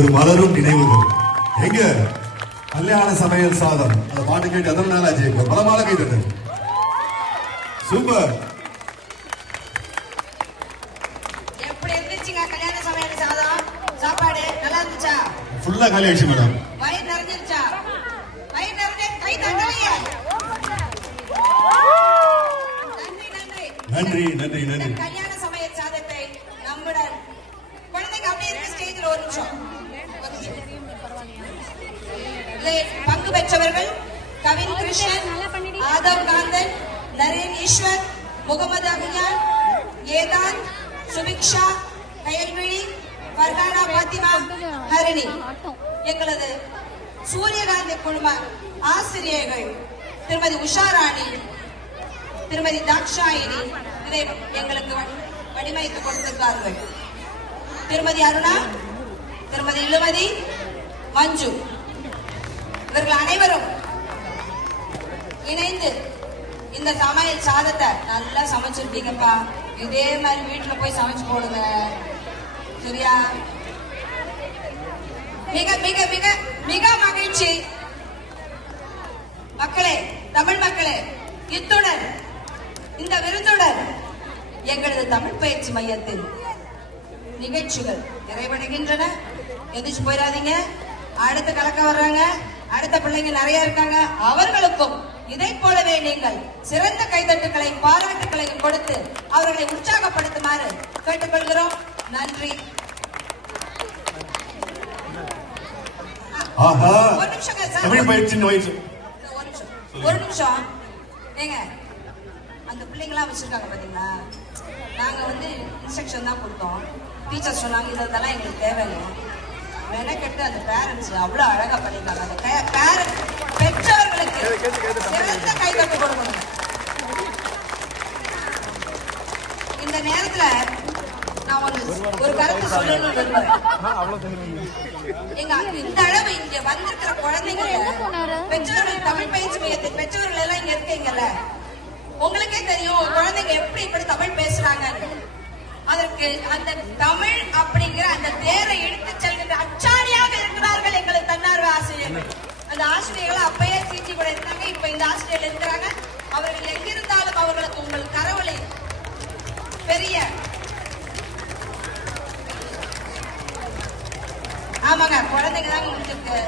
ஒரு மலரும் நினைவுகள். எங்க கல்யாண சமையல் சாதம் அந்த பாட்டு கேட்டு எத்தனை நாள் ஆச்சு? பலமால கை தட்டு. சூப்பர். எப்படி இருந்துச்சுங்க கல்யாண சமையல் சாதம்? சாப்பாடு நல்லா இருந்துச்சா? ஃபுல்லா காலி ஆயிடுச்சு மேடம். வயிறு நிறைஞ்சிருச்சா? வயிறு நிறைஞ்ச கை தட்டலையே. நன்றி நன்றி நன்றி. கல்யாண சமையல் சாதத்தை நம்முடன் குழந்தைங்க அப்படியே இருக்க ஸ்டேஜில் ஒரு நிமிஷம் பங்கு பெற்றவர்கள் கவின் கிருஷ்ணன், ஆதவ் காந்தன், நரேன் ஈஸ்வர், முகமது அபியான், ஏதான், சுபிக்ஷா, கயல்விழி, ஃபர்ஹானா பாத்திமா, ஹரிணி. எங்களது சூரியகாந்தி குழும ஆசிரியர்கள் திருமதி உஷாராணி, திருமதி தாக்ஷாயினி இதை எங்களுக்கு வடிவமைத்து கொடுத்திருக்கிறார்கள். திருமதி அருணா, திருமதி இழுமதி, மஞ்சு இவர்கள் அனைவரும் இணைந்து இந்த சமையல் சாதத்தை நல்லா சமைச்சிருக்கீங்கப்பா. இதே மாதிரி வீட்டுல போய் சமைச்சு போடுங்க, சரியா? மிக மிக மிக மிக மகிழ்ச்சி மக்களே, தமிழ் மக்களே. இத்துடன் இந்த விருதுடன் எங்களது தமிழ் பயிற்சி மையத்தில் நிகழ்ச்சிகள் நிறைவடைகின்றன. எந்திரிச்சு போயிடாதீங்க. அடுத்து கலக்க வர்றாங்க, அடுத்த பிள்ளைங்க நிறைய இருக்காங்க. அவர்களுக்கும் இதை போலவே நீங்கள் சிறந்த கைதட்டுகளை பாராட்டுகளையும் கொடுத்து அவர்களை உற்சாகப்படுத்துமாறு கேட்டுக்கொள்கிறோம். நன்றி. ஒரு நிமிஷம் ஒரு நிமிஷம் ஏங்க, அந்த பிள்ளைங்களா வச்சிருக்காங்க பாத்தீங்களா? நாங்க இன்ஸ்ட்ரக்ஷன் தான் கொடுத்தோம். டீச்சர் சொன்னாங்க இதெல்லாம் எங்களுக்கு தேவையில்லை. மெனக்கெட்டு அந்த பேரண்ட்ஸ் அவ்வளவு அழகா பண்ணிருக்காங்க. அந்த பெற்றோர்களுக்கு சிறந்த கைதட்டு கொடுக்கணும். இந்த நேரத்துல நான் ஒரு கருத்து சொல்லணும்னு விரும்புறேன். எங்க இந்த அளவு இங்க வந்திருக்கிற குழந்தைங்க பெற்றோர்கள் தமிழ் பயிற்சி மையத்தின் பெற்றோர்கள் எல்லாம் இங்க இருக்கீங்கல்ல, உங்களுக்கே தெரியும் குழந்தைங்க எப்படி இப்படி தமிழ் பேசுறாங்க. அதற்கு அந்த தமிழ் அப்படிங்கிற அந்த தேரை எடுத்து செல்கின்ற அச்சாரியாக இருக்கிறார்கள் எங்களுக்கு தன்னார்வ ஆசிரியர்கள். அந்த ஆசிரியர்கள் அப்பயே சிடி கூட இருந்தாங்க, இப்ப இந்த ஆசிரியர்கள் இருக்கிறாங்க. அவர்கள் எங்கிருந்தாலும் அவர்களுக்கு உங்கள் கரவொலி பெரிய ஆமாங்க குழந்தைங்க தாங்க முடிஞ்சிருக்கு.